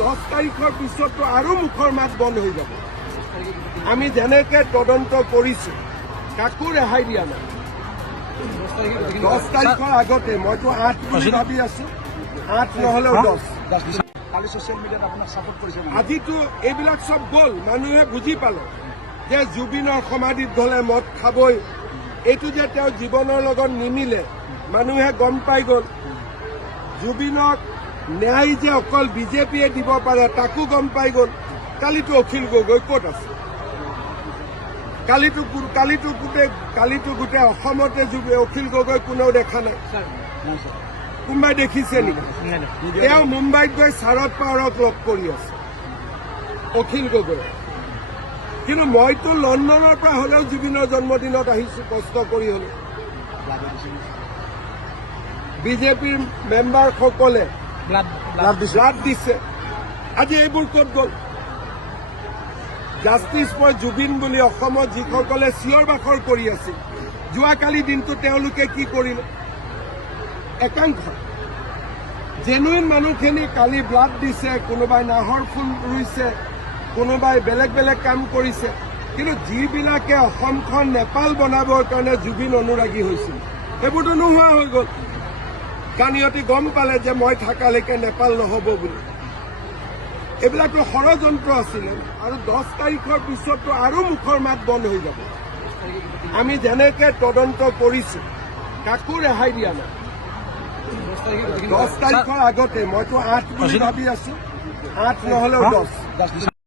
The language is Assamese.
10 তাৰিখৰ পিছতো আৰু মুখৰ মাত বন্ধ হৈ যাব। আমি যেনেকে তদন্ত কৰিছো কাকো ৰেহাই দিয়া নাই। 10 তাৰিখৰ আগতে মইতো 8 বুলি ভাবি আছো, 8 নহলেও 10। কালি ছচিয়েল মিডিয়াত আপোনাক ছাপোৰ্ট কৰিছে। আজিতো এইবিলাক চব গ'ল, মানুহে বুজি পালে যে জুবিনৰ সমাধিত গ'লে মদ খাবই, এইটো যে তেওঁ জীৱনৰ লগত নিমিলে মানুহে গম পাই গ'ল। জুবিনক ন্যায় যে অকল বিজেপিয়ে দিব পাৰে তাকো গম পাই গ'ল। কালিতো অখিল গগৈ ক'ত আছে? কালিতো গোটেই অসমতে অখিল গগৈ কোনেও দেখা নাই। কোনোবাই দেখিছে নেকি? তেওঁ মুম্বাইত গৈ শাৰদ পাৱাৰক লগ কৰি আছে অখিল গগৈ। কিন্তু মইতো লণ্ডনৰ পৰা হলেও জুবিনৰ জন্মদিনত আহিছো কষ্ট কৰি হলেও। বিজেপিৰ মেম্বাৰসকলে ব্লাড দিছে। আজি এইবোৰ ক'ত গ'ল? জাষ্টিছ ফৰ জুবিন বুলি অসমত যিসকলে চিঞৰ বাখৰ কৰি আছিল, যোৱাকালি দিনটো তেওঁলোকে কি কৰিলে? একাংশ জেনুইন মানুহখিনি কালি ব্লাড দিছে, কোনোবাই নাহৰ ফুল ৰুইছে, কোনোবাই বেলেগ বেলেগ কাম কৰিছে। কিন্তু যিবিলাকে অসমখন নেপাল বনাবৰ কাৰণে জুবিন অনুৰাগী হৈছিল সেইবোৰতো নোহোৱা হৈ গ'ল। কাৰণ ইহঁতে গম পালে যে মই থাকালৈকে নেপাল নহ'ব বুলি। এইবিলাকতো ষড়যন্ত্ৰ আছিলে। আৰু 10 তাৰিখৰ পিছতো আৰু মুখৰ মাত বন্ধ হৈ যাব। আমি যেনেকে তদন্ত কৰিছো কাকো ৰেহাই দিয়া নাই। 10 তাৰিখৰ আগতে মইতো 8 বুলি ভাবি আছো, 8 নহলেও 10।